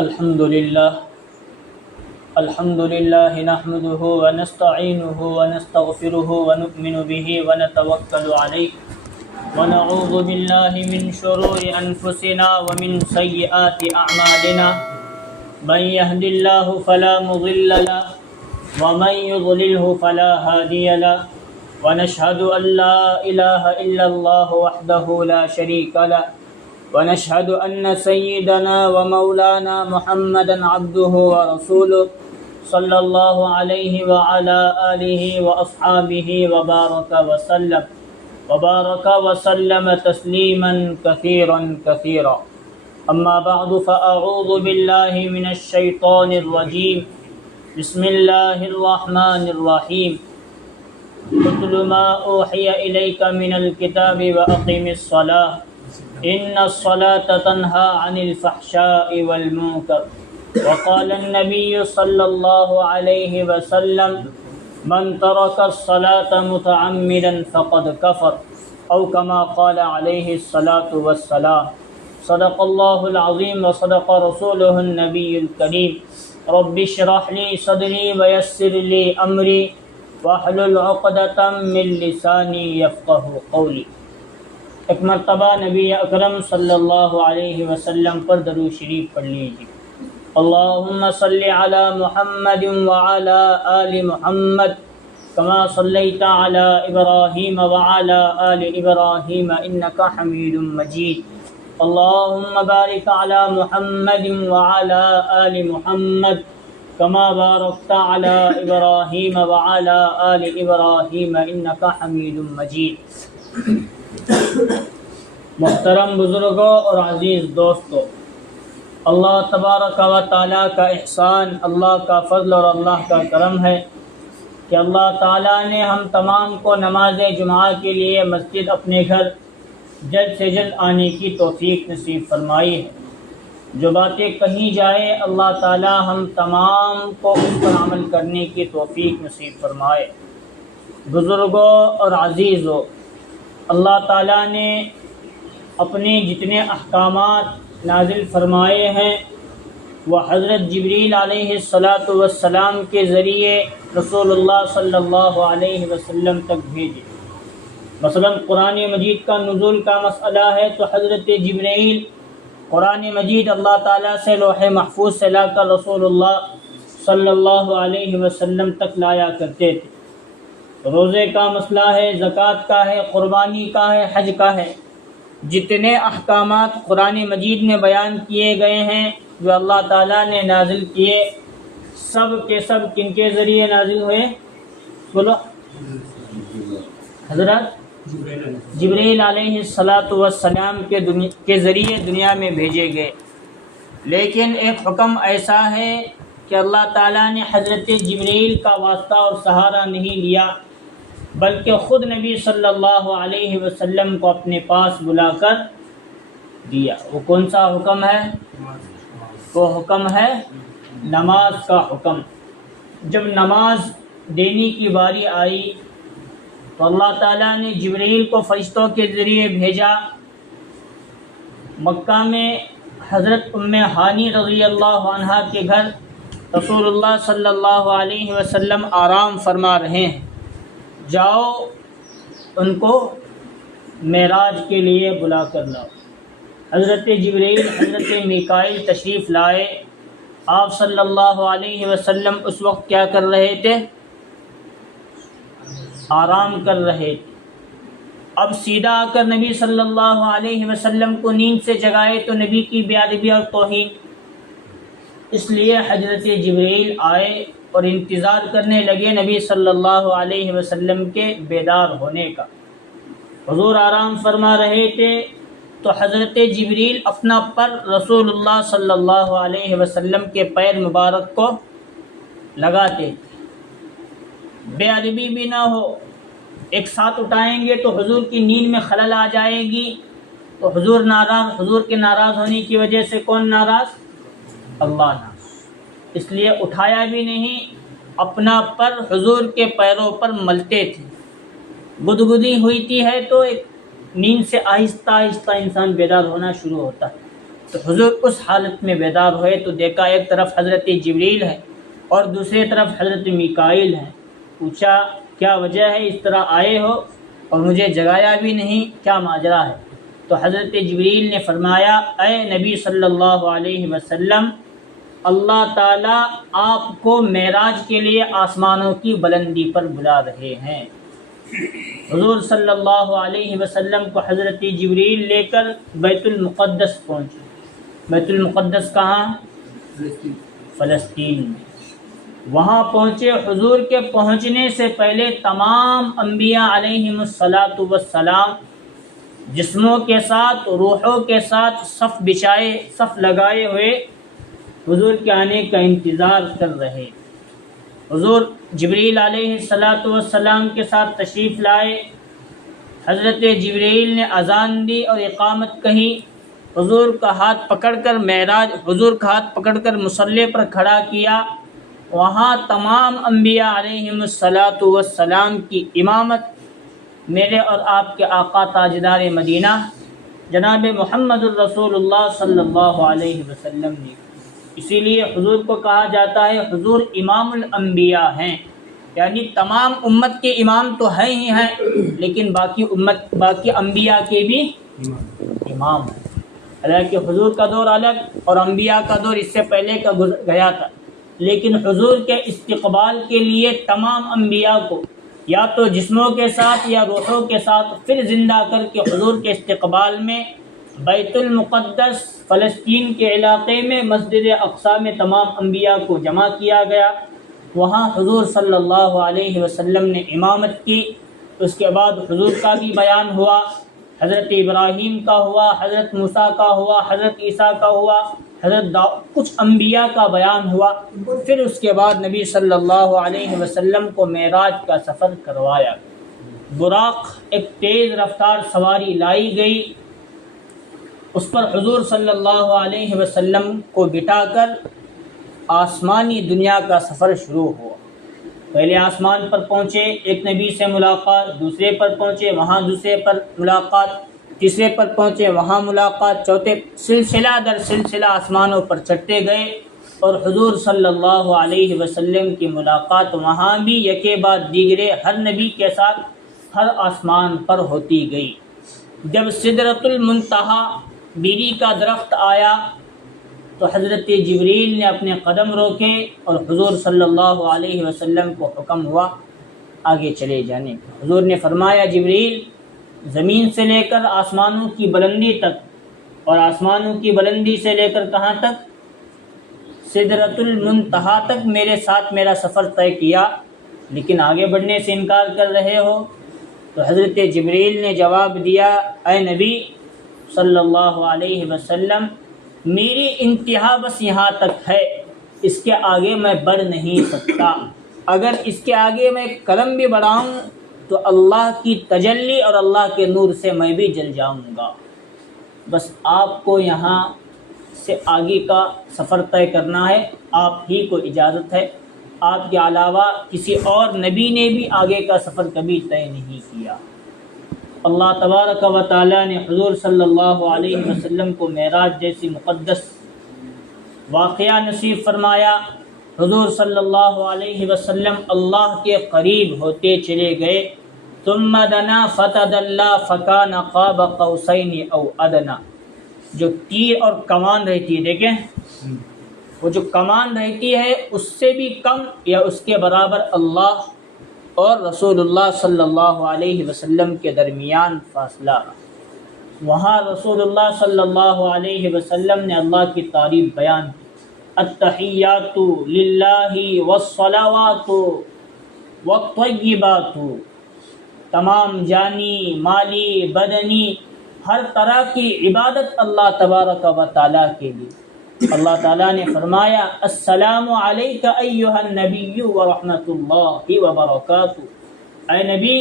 الحمد لله نحمده ونستعينه ونستغفره ونؤمن به ونتوكل عليه ونعوذ بالله من شرور أنفسنا ومن سيئات أعمالنا من يهد الله فلا مضل له ومن يضلله فلا هادي له ونشهد أن لا إله إلا الله وحده لا شريك له ونشهد أن سيدنا ومولانا محمدا عبده ورسوله صلى الله عليه وعلى آله وأصحابه وبارك وسلم تسليما كثيرا أما بعد فأعوذ بالله من الشيطان الرجيم بسم الله الرحمن الرحيم اتل ما أوحي إليك من الكتاب وأقم الصلاة إن الصلاة تنهى عن الفحشاء والمنكر وقال النبي صلى الله عليه وسلم من ترك الصلاة متعمدا فقد كفر أو كما قال عليه الصلاة والسلام صدق الله العظيم وصدق رسوله النبي الكريم رب اشرح لي صدري ويسر لي أمري واحلل عقدة من لساني يفقه قولي۔ ایک مرتبہ نبی اکرم صلی اللہ علیہ وسلم پر درود شریف پڑھ لیجیے۔ اللہم صلی علی محمد وعلی آل محمد کما صلیت علی ابراہیم وعلی آل ابراہیم انک حمید مجید۔ اللہم بارک علی محمد وعلی آل محمد کما بارکت علی ابراہیم وعلی آل ابراہیم انک حمید مجید۔ محترم بزرگوں اور عزیز دوستوں، اللہ تبارک و تعالیٰ کا احسان، اللہ کا فضل اور اللہ کا کرم ہے کہ اللہ تعالیٰ نے ہم تمام کو نماز جمعہ کے لیے مسجد اپنے گھر جلد سے جلد آنے کی توفیق نصیب فرمائی ہے۔ جو باتیں کہی جائے اللہ تعالیٰ ہم تمام کو ان پر عمل کرنے کی توفیق نصیب فرمائے۔ بزرگوں اور عزیزوں، اللہ تعالیٰ نے اپنے جتنے احکامات نازل فرمائے ہیں وہ حضرت جبریل علیہ السلام کے ذریعے رسول اللہ صلی اللہ علیہ وسلم تک بھیجے۔ مثلا قرآن مجید کا نزول کا مسئلہ ہے تو حضرت جبریل قرآن مجید اللہ تعالیٰ سے لوح محفوظ سے لا کر رسول اللہ صلی اللہ علیہ وسلم تک لایا کرتے تھے۔ روزے کا مسئلہ ہے، زکوٰۃ کا ہے، قربانی کا ہے، حج کا ہے، جتنے احکامات قرآن مجید میں بیان کیے گئے ہیں جو اللہ تعالیٰ نے نازل کیے، سب کے سب کن کے ذریعے نازل ہوئے؟ بولو، حضرت جبریل علیہ السلام کے ذریعے دنیا میں بھیجے گئے۔ لیکن ایک حکم ایسا ہے کہ اللہ تعالیٰ نے حضرت جبریل کا واسطہ اور سہارا نہیں لیا، بلکہ خود نبی صلی اللہ علیہ وسلم کو اپنے پاس بلا کر دیا۔ وہ کون سا حکم ہے؟ وہ حکم ہے نماز کا حکم۔ جب نماز دینے کی باری آئی تو اللہ تعالیٰ نے جبریل کو فرشتوں کے ذریعے بھیجا۔ مکہ میں حضرت ام ہانی رضی اللہ عنہا کے گھر رسول اللہ صلی اللہ علیہ وسلم آرام فرما رہے ہیں، جاؤ ان کو معراج کے لیے بلا کر لاؤ۔ حضرت جبریل حضرت میکائیل تشریف لائے۔ آپ صلی اللہ علیہ وسلم اس وقت کیا کر رہے تھے؟ آرام کر رہے تھے۔ اب سیدھا آ کر نبی صلی اللہ علیہ وسلم کو نیند سے جگائے تو نبی کی بے ادبی اور توہین، اس لیے حضرت جبریل آئے اور انتظار کرنے لگے نبی صلی اللہ علیہ وسلم کے بیدار ہونے کا۔ حضور آرام فرما رہے تھے تو حضرت جبریل اپنا پر رسول اللہ صلی اللہ علیہ وسلم کے پیر مبارک کو لگاتے تھے۔ بے ادبی بھی نہ ہو، ایک ساتھ اٹھائیں گے تو حضور کی نیند میں خلل آ جائے گی تو حضور ناراض، حضور کے ناراض ہونے کی وجہ سے کون ناراض؟ اللہ ناراض۔ اس لیے اٹھایا بھی نہیں، اپنا پر حضور کے پیروں پر ملتے تھے۔ گدگدی ہوئی ہے تو ایک نیند سے آہستہ آہستہ انسان بیدار ہونا شروع ہوتا ہے۔ تو حضور اس حالت میں بیدار ہوئے تو دیکھا ایک طرف حضرت جبریل ہے اور دوسری طرف حضرت میکائیل ہے۔ پوچھا کیا وجہ ہے، اس طرح آئے ہو اور مجھے جگایا بھی نہیں، کیا ماجرا ہے؟ تو حضرت جبریل نے فرمایا اے نبی صلی اللہ علیہ وسلم، اللہ تعالیٰ آپ کو معراج کے لیے آسمانوں کی بلندی پر بلا رہے ہیں۔ حضور صلی اللہ علیہ وسلم کو حضرت جبریل لے کر بیت المقدس پہنچے۔ بیت المقدس کہاں؟ فلسطین میں۔ وہاں پہنچے۔ حضور کے پہنچنے سے پہلے تمام انبیاء علیہم الصلاۃ والسلام جسموں کے ساتھ روحوں کے ساتھ صف بچھائے، صف لگائے ہوئے حضور کے آنے کا انتظار کر رہے۔ حضور جبریل علیہ الصلاۃ والسلام کے ساتھ تشریف لائے۔ حضرت جبریل نے اذان دی اور اقامت کہی۔ حضور کا ہاتھ پکڑ کر مصلی پر کھڑا کیا۔ وہاں تمام انبیاء علیہم الصلاۃ والسلام کی امامت میرے اور آپ کے آقا تاجدار مدینہ جناب محمد الرسول اللہ صلی اللہ علیہ وسلم نے۔ اسی لیے حضور کو کہا جاتا ہے حضور امام الانبیاء ہیں، یعنی تمام امت کے امام تو ہیں ہی ہیں، لیکن باقی انبیاء کے بھی امام ہیں۔ حالانکہ حضور کا دور الگ اور انبیاء کا دور اس سے پہلے کا گیا تھا، لیکن حضور کے استقبال کے لیے تمام انبیاء کو یا تو جسموں کے ساتھ یا روحوں کے ساتھ پھر زندہ کر کے حضور کے استقبال میں بیت المقدس فلسطین کے علاقے میں مسجد اقصی میں تمام انبیاء کو جمع کیا گیا۔ وہاں حضور صلی اللہ علیہ وسلم نے امامت کی۔ اس کے بعد حضور کا بھی بیان ہوا، حضرت ابراہیم کا ہوا، حضرت موسیٰ کا ہوا، حضرت عیسیٰ کا ہوا، کچھ انبیاء کا بیان ہوا۔ پھر اس کے بعد نبی صلی اللہ علیہ وسلم کو معراج کا سفر کروایا۔ براق ایک تیز رفتار سواری لائی گئی، اس پر حضور صلی اللہ علیہ وسلم کو بٹھا کر آسمانی دنیا کا سفر شروع ہوا۔ پہلے آسمان پر پہنچے، ایک نبی سے ملاقات، دوسرے پر پہنچے وہاں دوسرے پر ملاقات، تیسرے پر پہنچے وہاں ملاقات، چوتھے سلسلہ در سلسلہ آسمانوں پر چڑھتے گئے اور حضور صلی اللہ علیہ وسلم کی ملاقات وہاں بھی یکے بعد دیگرے ہر نبی کے ساتھ ہر آسمان پر ہوتی گئی۔ جب سدرۃ المنتہا بیری کا درخت آیا تو حضرت جبریل نے اپنے قدم روکے اور حضور صلی اللہ علیہ وسلم کو حکم ہوا آگے چلے جانے کا۔ حضور نے فرمایا جبریل زمین سے لے کر آسمانوں کی بلندی تک اور آسمانوں کی بلندی سے لے کر کہاں تک؟ سدرۃ المنتہا تک میرے ساتھ میرا سفر طے کیا، لیکن آگے بڑھنے سے انکار کر رہے ہو؟ تو حضرت جبریل نے جواب دیا اے نبی صلی اللہ علیہ وسلم، میری انتہا بس یہاں تک ہے، اس کے آگے میں بڑھ نہیں سکتا۔ اگر اس کے آگے میں قلم بھی بڑھاؤں تو اللہ کی تجلی اور اللہ کے نور سے میں بھی جل جاؤں گا۔ بس آپ کو یہاں سے آگے کا سفر طے کرنا ہے، آپ ہی کو اجازت ہے۔ آپ کے علاوہ کسی اور نبی نے بھی آگے کا سفر کبھی طے نہیں کیا۔ اللہ تبارک و تعالیٰ نے حضور صلی اللہ علیہ وسلم کو معراج جیسی مقدس واقعہ نصیب فرمایا۔ حضور صلی اللہ علیہ وسلم اللہ کے قریب ہوتے چلے گئے۔ ثم دنا فتدلی فکان قاب قوسین او ادنی۔ جو تیر اور کمان رہتی ہے، دیکھیں وہ جو کمان رہتی ہے اس سے بھی کم یا اس کے برابر اللہ اور رسول اللہ صلی اللہ علیہ وسلم کے درمیان فاصلہ۔ وہاں رسول اللہ صلی اللہ علیہ وسلم نے اللہ کی تعریف بیان کی، التحیات للہ والصلوات والطیبات، تمام جانی مالی بدنی ہر طرح کی عبادت اللہ تبارک و تعالیٰ کے لیے۔ اللہ تعالیٰ نے فرمایا السلام علیک ایھا النبی ورحمۃ اللہ وبرکاتہ، اے نبی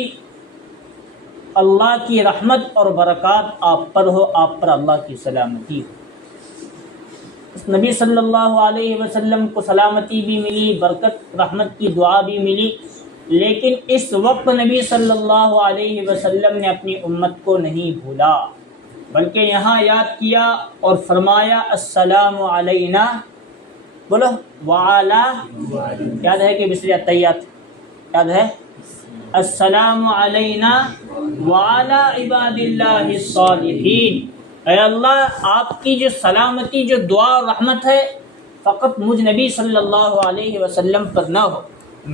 اللہ کی رحمت اور برکات آپ پر ہو، آپ پر اللہ کی سلامتی ہو۔ نبی صلی اللہ علیہ وسلم کو سلامتی بھی ملی، برکت رحمت کی دعا بھی ملی، لیکن اس وقت نبی صلی اللہ علیہ وسلم نے اپنی امت کو نہیں بھولا۔ بلکہ یہاں یاد کیا اور فرمایا السلام علینا، بولو وعلا، یاد ہے کہ بسر التحیات یاد ہے؟ السلام علینا وعلا عباد اللہ الصالحین، اے اللہ آپ کی جو سلامتی، جو دعا اور رحمت ہے فقط مجھ نبی صلی اللہ علیہ وسلم پر نہ ہو،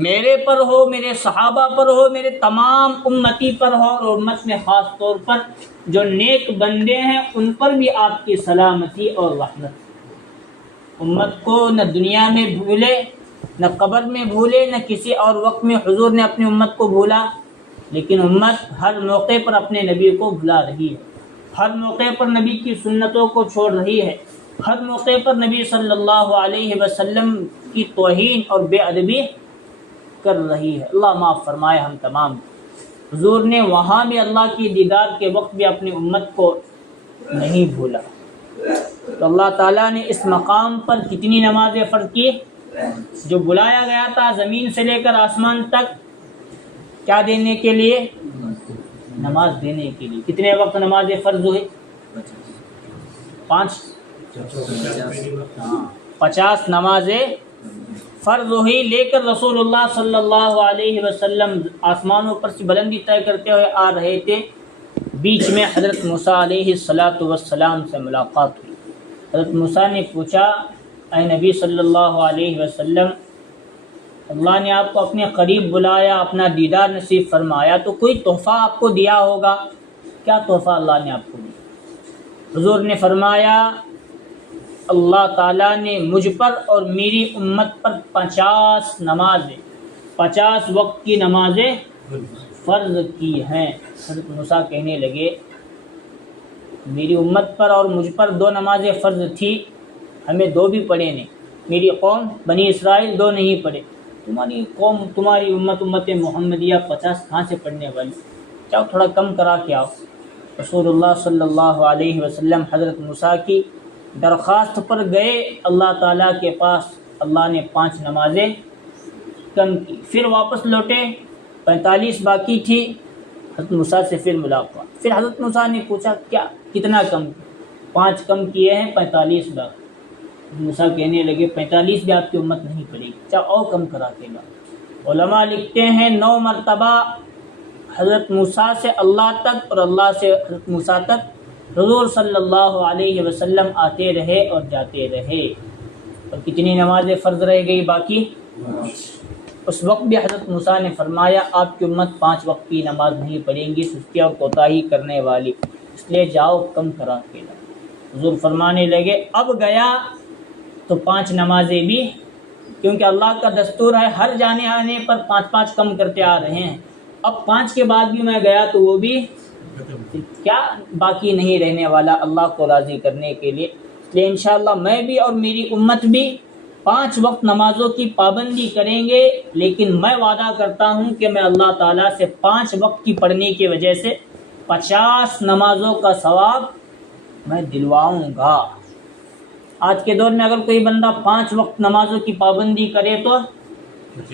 میرے پر ہو، میرے صحابہ پر ہو، میرے تمام امتی پر ہو، اور امت میں خاص طور پر جو نیک بندے ہیں ان پر بھی آپ کی سلامتی اور رحمت۔ امت کو نہ دنیا میں بھولے، نہ قبر میں بھولے، نہ کسی اور وقت میں حضور نے اپنی امت کو بھولا، لیکن امت ہر موقع پر اپنے نبی کو بھلا رہی ہے، ہر موقع پر نبی کی سنتوں کو چھوڑ رہی ہے، ہر موقع پر نبی صلی اللہ علیہ وسلم کی توہین اور بے ادبی کر رہی ہے۔ اللہ معاف فرمائے ہم تمام۔ حضور نے وہاں بھی اللہ کی دیدار کے وقت بھی اپنی امت کو نہیں بھولا۔ تو اللہ تعالیٰ نے اس مقام پر کتنی نمازیں فرض کی؟ جو بلایا گیا تھا زمین سے لے کر آسمان تک کیا دینے کے لیے؟ نماز دینے کے لیے۔ کتنے وقت نمازیں فرض ہوئی؟ 50 نمازیں فرض ہوئی، لے کر رسول اللہ صلی اللہ علیہ وسلم آسمانوں پر سے بلندی طے کرتے ہوئے آ رہے تھے، بیچ میں حضرت موسیٰ علیہ السلام سے ملاقات ہوئی۔ حضرت موسیٰ نے پوچھا اے نبی صلی اللہ علیہ وسلم، اللہ نے آپ کو اپنے قریب بلایا، اپنا دیدار نصیب فرمایا، تو کوئی تحفہ آپ کو دیا ہوگا، کیا تحفہ اللہ نے آپ کو دیا؟ حضور نے فرمایا اللہ تعالیٰ نے مجھ پر اور میری امت پر 50 نمازیں، 50 وقت کی نمازیں فرض کی ہیں۔ حضرت موسیٰ کہنے لگے میری امت پر اور مجھ پر 2 نمازیں فرض تھی، ہمیں 2 بھی پڑھے نہیں، میری قوم بنی اسرائیل 2 نہیں پڑھے، تمہاری قوم، تمہاری امت محمدیہ 50 کہاں سے پڑھنے والی؟ چاہو تھوڑا کم کرا کے آؤ۔ رسول اللہ صلی اللہ علیہ وسلم حضرت موسیٰ کی درخواست پر گئے اللہ تعالیٰ کے پاس، اللہ نے 5 نمازیں کم کی، پھر واپس لوٹے، 45 باقی تھی، حضرت موسیٰ سے پھر ملاقات، پھر حضرت موسیٰ نے پوچھا کیا کتنا کم؟ 5 کم کیے ہیں، 45 باقی۔ موسیٰ کہنے لگے 45 بھی آپ کی امت نہیں پڑے گی، چاہو اور کم کرا کے گا۔ علماء لکھتے ہیں 9 مرتبہ حضرت موسیٰ سے اللہ تک اور اللہ سے حضرت موسیٰ تک حضور صلی اللہ علیہ وسلم آتے رہے اور جاتے رہے، اور کتنی نمازیں فرض رہ گئی باقی؟ اس وقت بھی حضرت موسیٰ نے فرمایا آپ کی امت 5 وقت کی نماز نہیں پڑھیں گی، سستی اور کوتاہی کرنے والی، اس لیے جاؤ کم کرا کے لاؤ۔ حضور فرمانے لگے اب گیا تو 5 نمازیں بھی، کیونکہ اللہ کا دستور ہے ہر جانے آنے پر 5 کم کرتے آ رہے ہیں، اب 5 کے بعد بھی میں گیا تو وہ بھی کیا باقی نہیں رہنے والا اللہ کو راضی کرنے کے لیے۔ اس لیے انشاءاللہ میں بھی اور میری امت بھی 5 وقت نمازوں کی پابندی کریں گے، لیکن میں وعدہ کرتا ہوں کہ میں اللہ تعالیٰ سے 5 وقت کی پڑھنے کی وجہ سے 50 نمازوں کا ثواب میں دلواؤں گا۔ آج کے دور میں اگر کوئی بندہ 5 وقت نمازوں کی پابندی کرے تو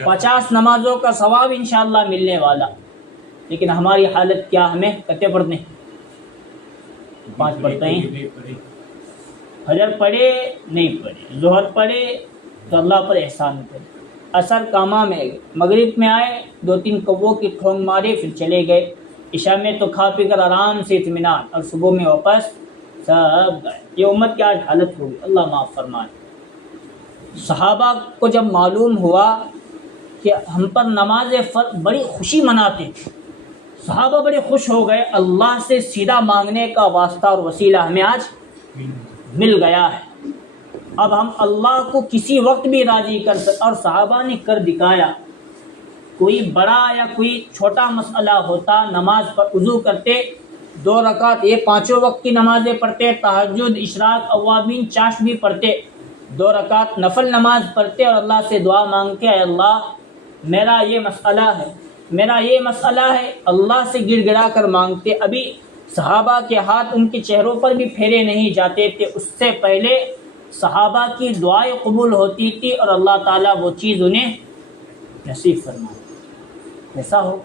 50 نمازوں کا ثواب انشاءاللہ ملنے والا، لیکن ہماری حالت کیا؟ ہمیں کتے پڑھتے ہیں؟ 5 پڑھتے ہیں، فجر پڑھے نہیں پڑھے، ظہر پڑھے تو اللہ پر احسان کرے، عصر کاما میں گئے، مغرب میں آئے 2-3 کووں کی ٹھونگ مارے پھر چلے گئے، عشاء میں تو کھا پی کر آرام سے اطمینان، اور صبح میں واپس سب گئے۔ یہ امت کی آج حالت ہوگی، اللہ معاف فرمائے۔ صحابہ کو جب معلوم ہوا کہ ہم پر نماز فرض بڑی خوشی مناتے تھے، صحابہ بڑے خوش ہو گئے، اللہ سے سیدھا مانگنے کا واسطہ اور وسیلہ ہمیں آج مل گیا ہے، اب ہم اللہ کو کسی وقت بھی راضی کر سکتے، اور صحابہ نے کر دکھایا۔ کوئی بڑا یا کوئی چھوٹا مسئلہ ہوتا، نماز پر وضو کرتے، 2 رکعت، یہ 5 وقت کی نمازیں پڑھتے، تہجد، اشراق، اوابین، چاشت بھی پڑھتے، 2 رکعت نفل نماز پڑھتے اور اللہ سے دعا مانگتے اے اللہ میرا یہ مسئلہ ہے، میرا یہ مسئلہ ہے، اللہ سے گڑ گڑا کر مانگتے۔ ابھی صحابہ کے ہاتھ ان کے چہروں پر بھی پھیرے نہیں جاتے تھے، اس سے پہلے صحابہ کی دعائیں قبول ہوتی تھی اور اللہ تعالیٰ وہ چیز انہیں نصیب فرمائے۔ ایسا ہو،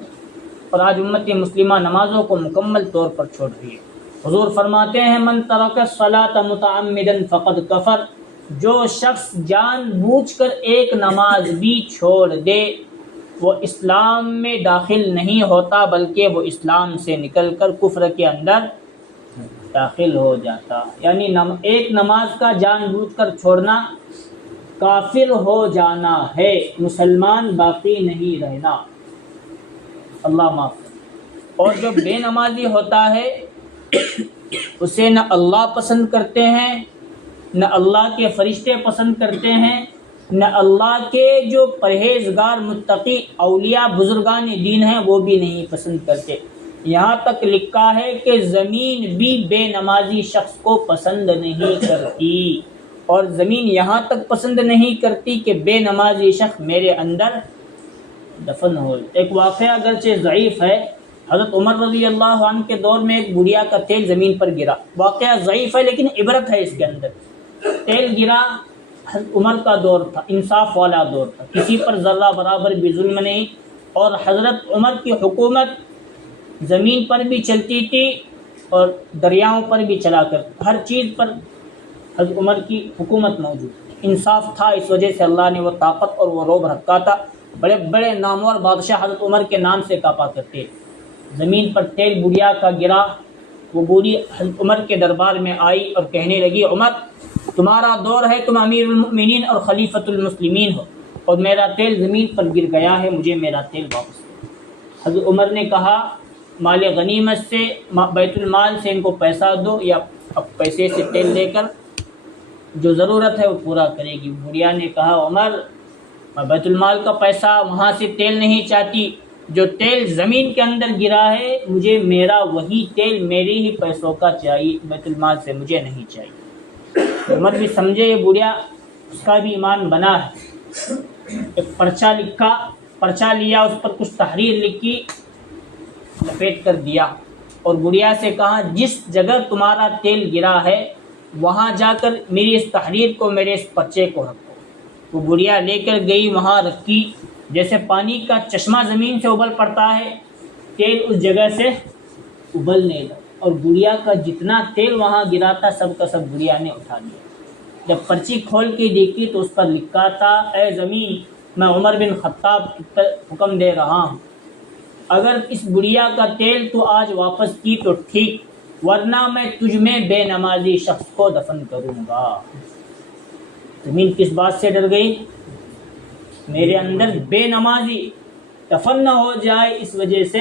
اور آج امت مسلمہ نمازوں کو مکمل طور پر چھوڑ رہی ہے۔ حضور فرماتے ہیں من ترک الصلاۃ متعمدا فقد کفر، جو شخص جان بوجھ کر ایک نماز بھی چھوڑ دے وہ اسلام میں داخل نہیں ہوتا بلکہ وہ اسلام سے نکل کر کفر کے اندر داخل ہو جاتا۔ یعنی ایک نماز کا جان بوجھ کر چھوڑنا کافر ہو جانا ہے، مسلمان باقی نہیں رہنا، اللہ معاف کرے۔ اور جو بے نمازی ہوتا ہے اسے نہ اللہ پسند کرتے ہیں، نہ اللہ کے فرشتے پسند کرتے ہیں، نہ اللہ کے جو پرہیزگار متقی اولیاء بزرگان دین ہیں وہ بھی نہیں پسند کرتے۔ یہاں تک لکھا ہے کہ زمین بھی بے نمازی شخص کو پسند نہیں کرتی، اور زمین یہاں تک پسند نہیں کرتی کہ بے نمازی شخص میرے اندر دفن ہو۔ ایک واقعہ اگرچہ ضعیف ہے، حضرت عمر رضی اللہ عنہ کے دور میں ایک گڑیا کا تیل زمین پر گرا۔ واقعہ ضعیف ہے لیکن عبرت ہے اس کے اندر۔ تیل گرا، حضرت عمر کا دور تھا، انصاف والا دور تھا، کسی پر ذرہ برابر بھی ظلم نہیں، اور حضرت عمر کی حکومت زمین پر بھی چلتی تھی اور دریاؤں پر بھی چلا کر، ہر چیز پر حضرت عمر کی حکومت موجود تھی، انصاف تھا، اس وجہ سے اللہ نے وہ طاقت اور وہ رعب رکھا تھا۔ بڑے بڑے نامور بادشاہ حضرت عمر کے نام سے کاپا کرتے۔ زمین پر تیل بڑھیا کا گرا، وہ بوڑھی حضرت عمر کے دربار میں آئی اور کہنے لگی عمر تمہارا دور ہے، تم امیر المؤمنین اور خلیفۃ المسلمین ہو، اور میرا تیل زمین پر گر گیا ہے، مجھے میرا تیل واپس دو۔ حضرت عمر نے کہا مال غنیمت سے، بیت المال سے ان کو پیسہ دو، یا پیسے سے تیل لے کر جو ضرورت ہے وہ پورا کرے گی۔ بڑھیا نے کہا عمر میں بیت المال کا پیسہ وہاں سے تیل نہیں چاہتی، جو تیل زمین کے اندر گرا ہے مجھے میرا وہی تیل میرے ہی پیسوں کا چاہیے، بیت المال سے مجھے نہیں چاہیے۔ عمر بھی سمجھے یہ بڑھیا، اس کا بھی ایمان بنا ہے، ایک پرچہ لکھا، پرچہ لیا، اس پر کچھ تحریر لکھی، لپیٹ کر دیا، اور بڑھیا سے کہا جس جگہ تمہارا تیل گرا ہے وہاں جا کر میری اس تحریر کو، میرے اس پرچے کو رکھو۔ وہ بڑھیا لے کر گئی، وہاں رکھی، جیسے پانی کا چشمہ زمین سے ابل پڑتا ہے، تیل اس جگہ سے ابلنے لگا، اور بڑھیا کا جتنا تیل وہاں گرا تھا سب کا سب بڑھیا نے اٹھا لیا۔ جب پرچی کھول کے دیکھی تو اس پر لکھا تھا اے زمین میں عمر بن خطاب حکم دے رہا ہوں، اگر اس بڑھیا کا تیل تو آج واپس کی تو ٹھیک، ورنہ میں تجھ میں بے نمازی شخص کو دفن کروں گا۔ زمین کس بات سے ڈر گئی؟ میرے اندر بے نمازی دفن نہ ہو جائے اس وجہ سے۔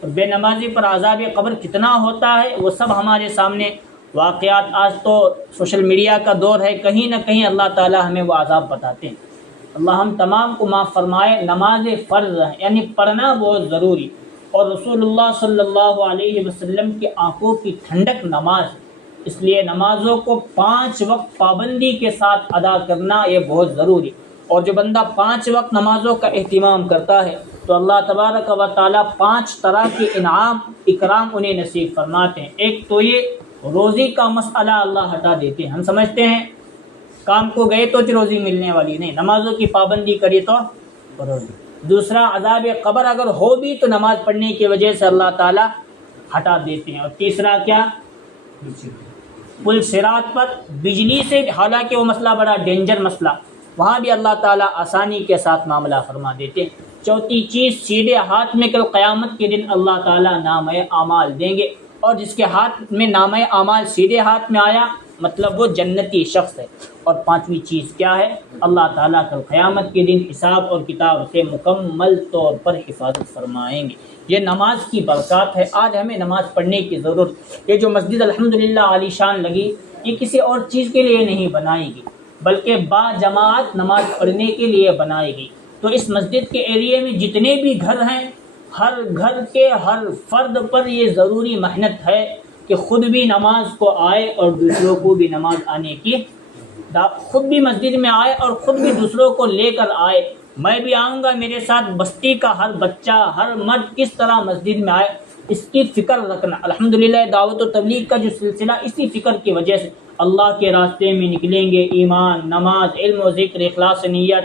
اور بے نمازی پر عذاب قبر کتنا ہوتا ہے وہ سب ہمارے سامنے واقعات، آج تو سوشل میڈیا کا دور ہے، کہیں نہ کہیں اللہ تعالی ہمیں وہ عذاب بتاتے ہیں۔ اللہ ہم تمام کو معاف فرمائے۔ نماز فرض ہے، یعنی پڑھنا بہت ضروری، اور رسول اللہ صلی اللہ علیہ وسلم کی آنکھوں کی ٹھنڈک نماز ہے، اس لیے نمازوں کو 5 وقت پابندی کے ساتھ ادا کرنا یہ بہت ضروری۔ اور جو بندہ 5 وقت نمازوں کا اہتمام کرتا ہے تو اللہ تبارک و تعالیٰ 5 طرح کے انعام اکرام انہیں نصیب فرماتے ہیں۔ ایک تو یہ روزی کا مسئلہ اللہ ہٹا دیتے ہیں۔ ہم سمجھتے ہیں کام کو گئے تو روزی ملنے والی، نہیں، نمازوں کی پابندی کری تو روزی۔ دوسرا عذاب قبر اگر ہو بھی تو نماز پڑھنے کی وجہ سے اللہ تعالیٰ ہٹا دیتے ہیں۔ اور تیسرا کیا؟ پل صراط پر بجلی سے، حالانکہ وہ مسئلہ بڑا ڈینجر مسئلہ، وہاں بھی اللہ تعالیٰ آسانی کے ساتھ معاملہ فرما دیتے ہیں۔ چوتھی چیز سیدھے ہاتھ میں کل قیامت کے دن اللہ تعالیٰ نامہ اعمال دیں گے، اور جس کے ہاتھ میں نامہ اعمال سیدھے ہاتھ میں آیا مطلب وہ جنتی شخص ہے۔ اور 5ویں چیز کیا ہے؟ اللہ تعالیٰ کل قیامت کے دن حساب اور کتاب سے مکمل طور پر حفاظت فرمائیں گے۔ یہ نماز کی برکات ہے۔ آج ہمیں نماز پڑھنے کی ضرورت۔ یہ جو مسجد الحمدللہ عالی شان لگی یہ کسی اور چیز کے لیے نہیں بنائی گئی بلکہ با جماعت نماز پڑھنے کے لیے بنائی گئی۔ تو اس مسجد کے ایریے میں جتنے بھی گھر ہیں، ہر گھر کے ہر فرد پر یہ ضروری محنت ہے کہ خود بھی نماز کو آئے اور دوسروں کو بھی نماز آنے کی، خود بھی مسجد میں آئے اور خود بھی دوسروں کو لے کر آئے۔ میں بھی آؤں گا، میرے ساتھ بستی کا ہر بچہ، ہر مرد کس طرح مسجد میں آئے اس کی فکر رکھنا۔ الحمدللہ دعوت و تبلیغ کا جو سلسلہ اسی فکر کی وجہ سے اللہ کے راستے میں نکلیں گے۔ ایمان، نماز، علم و ذکر، اخلاص نیت،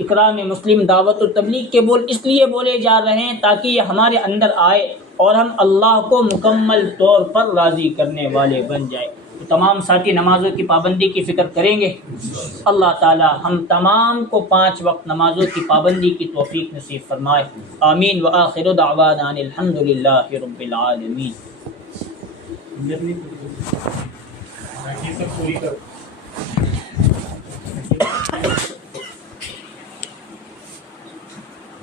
اکرام مسلم، دعوت و تبلیغ کے بول اس لیے بولے جا رہے ہیں تاکہ یہ ہمارے اندر آئے اور ہم اللہ کو مکمل طور پر راضی کرنے والے بن جائیں۔ تو تمام ساتھی نمازوں کی پابندی کی فکر کریں گے۔ اللہ تعالی ہم تمام کو 5 وقت نمازوں کی پابندی کی توفیق نصیب فرمائے۔ آمین وآخر دعوانا ان الحمدللہ رب العالمین۔